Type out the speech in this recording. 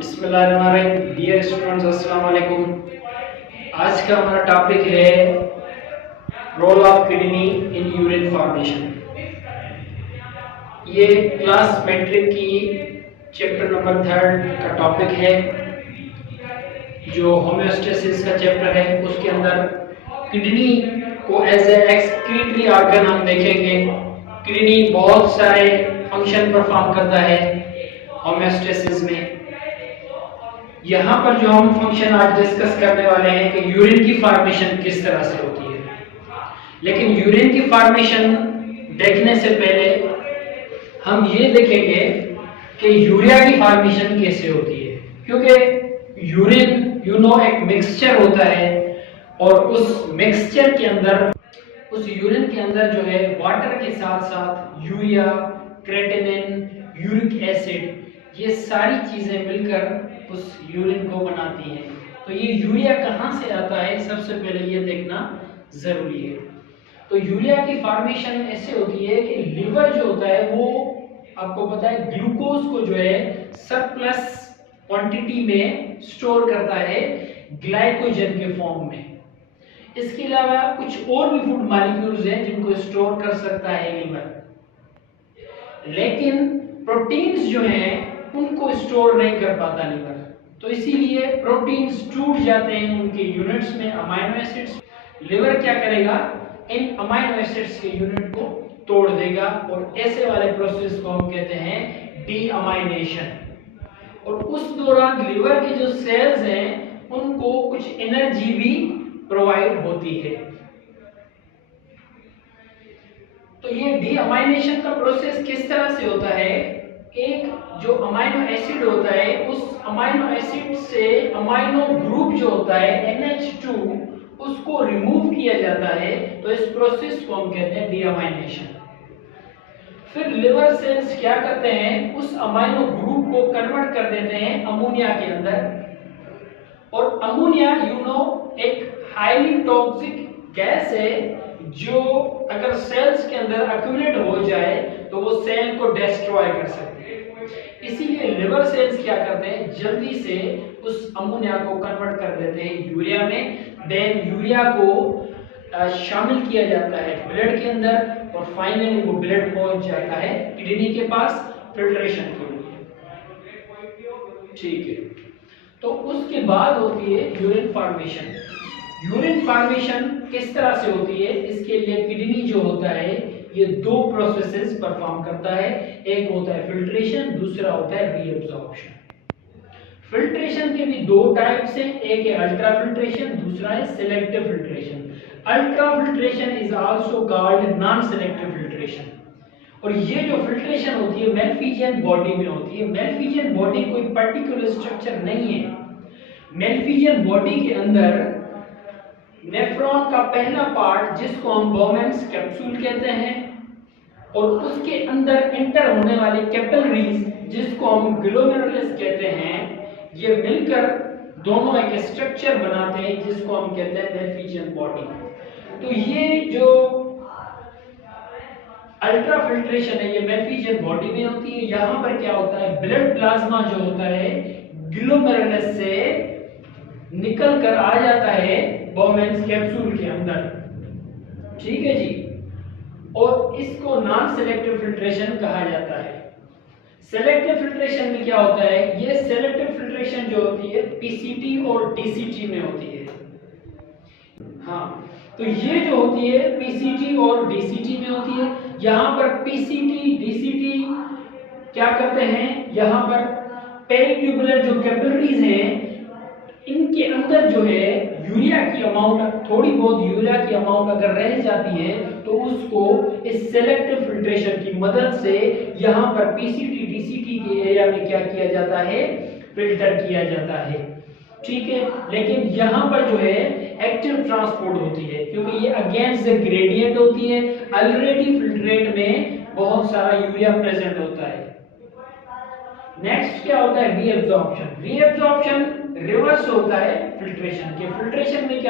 बिस्मिल्लाहिर्रहमानिर्रहीम। Dear students, अस्सलाम वालेकुम। आज का हमारा टॉपिक है role of kidney in urine formation. ये क्लास मैट्रिक की चैप्टर नंबर 3 का टॉपिक है, जो होम्योस्टेसिस का चैप्टर है। उसके अंदर किडनी को एज ए एक्सक्रीटरी ऑर्गन हम देखेंगे। किडनी बहुत सारे फंक्शन परफॉर्म करता है होम्योस्टेसिस में। यहाँ पर जो हम फंक्शन आज डिस्कस करने वाले हैं कि यूरिन की फॉर्मेशन किस तरह से होती है। लेकिन यूरिन की फॉर्मेशन देखने से पहले हम ये देखेंगे कि यूरिया की फॉर्मेशन कैसे होती है, क्योंकि यूरिन एक मिक्सचर होता है और उस मिक्सचर के अंदर, उस यूरिन के अंदर जो है वाटर के साथ साथ यूरिया, क्रेटिनिन, यूरिक एसिड, ये सारी चीजें मिलकर उस यूरिन को बनाती हैं। तो ये यूरिया कहाँ से आता है, सबसे पहले ये देखना जरूरी है। तो यूरिया की फॉर्मेशन ऐसे होती है कि लिवर जो होता है वो, आपको पता है, ग्लूकोज को जो है सरप्लस क्वांटिटी में स्टोर करता है ग्लाइकोजन के फॉर्म में। इसके अलावा कुछ और भी फूड मॉलिक्यूल्स हैं जिनको स्टोर कर सकता है लिवर, लेकिन प्रोटीन्स जो हैं उनको स्टोर नहीं कर पाता लिवर। तो इसीलिए प्रोटीन्स टूट जाते हैं उनके यूनिट्स में, अमाइनो एसिड्स। लिवर क्या करेगा, इन अमाइनो एसिड्स के यूनिट को तोड़ देगा और ऐसे वाले प्रोसेस को हम कहते हैं डीअमाइनेशन। और उस दौरान लिवर के जो सेल्स हैं उनको कुछ एनर्जी भी प्रोवाइड होती है। तो ये डीअमाइनेशन का प्रोसेस किस तरह से होता है, एक जो अमाइनो एसिड होता है उस अमाइनो एसिड से अमाइनो ग्रुप जो होता है NH2, उसको रिमूव किया जाता है। तो इस प्रोसेस को हम कहते हैं डीअमाइनेशन। फिर लिवर सेल्स क्या करते हैं, उस अमाइनो ग्रुप को कन्वर्ट कर देते हैं अमोनिया के अंदर। और अमोनिया एक हाईली टॉक्सिक गैस है जो अगर सेल्स के अंदर एक्यूमुलेट हो जाए तो वो सेल को डिस्ट्रॉय कर सकती है। इसीलिए लिवर सेल्स क्या करते हैं, जल्दी से उस अमोनिया को कन्वर्ट कर देते हैं यूरिया में। देन यूरिया को शामिल किया जाता है ब्लड के अंदर और फाइनली वो ब्लड पहुंच जाता है किडनी के पास फिल्ट्रेशन के लिए। ठीक है, तो उसके बाद होती है यूरिन फॉर्मेशन। यूरिन फॉर्मेशन किस तरह से होती है, इसके लिए किडनी जो होता है ये दो प्रोसेसेस परफॉर्म करता है। एक होता है फिल्ट्रेशन, दूसरा होता है रीअब्जॉर्प्शन। फिल्ट्रेशन के भी दो टाइप्स हैं, एक है अल्ट्रा फिल्ट्रेशन, दूसरा है selective filtration. Ultra filtration is also called non selective filtration. और ये जो फिल्ट्रेशन होती है मेलफिजियन बॉडी में होती है। मेलफिजियन बॉडी कोई पर्टिकुलर स्ट्रक्चर नहीं है। मेलफिजियन बॉडी के अंदर नेफ्रॉन का पहला पार्ट, जिसको हम बोमेन्स कैप्सूल कहते हैं, और उसके अंदर एंटर होने वाले कैपिलरीज, जिसको हम ग्लोमेरुलस कहते हैं, ये मिलकर दोनों एक स्ट्रक्चर बनाते हैं जिसको हम कहते हैं मेलफिजियन बॉडी। तो ये जो अल्ट्रा फिल्ट्रेशन है ये मेलफिजियन बॉडी में होती है। यहाँ पर क्या होता है, ब्लड प्लाज्मा जो होता है ग्लोमेरुलस से निकल कर आ जाता है बोमेन्स कैप्सूल के अंदर। ठीक है जी, और इसको नॉन सिलेक्टिव फिल्ट्रेशन कहा जाता है। सेलेक्टिव फिल्ट्रेशन में क्या होता है, ये सेलेक्टिव फिल्ट्रेशन जो होती है पीसीटी और डीसीटी में होती है। हाँ, तो ये जो होती है पीसीटी और डीसीटी में होती है। यहाँ पर पीसीटी डीसीटी क्या करते हैं, यहाँ पर पेरिट्यूबुलर जो कैपिलरीज हैं इनके अंदर जो है यूरिया की अमाउंट, थोड़ी बहुत यूरिया की अमाउंट अगर रह जाती है तो उसको इस सेलेक्टिव फिल्ट्रेशन की मदद से यहाँ पर पीसीटी डीसीटी के एरिया में क्या किया जाता है, फिल्टर किया जाता है। ठीक है, लेकिन यहाँ पर जो है एक्टिव ट्रांसपोर्ट होती है, क्योंकि ये अगेंस्ट द ग्रेडियंट होती है। ऑलरेडी फिल्ट्रेट में बहुत सारा यूरिया प्रेजेंट होता है। नेक्स्ट क्या होता है, रीअब्जॉर्प्शन। रीअब्जॉर्प्शन रिवर्स होता है फिल्ट्रेशन के। फिल्ट्रेशन में क्या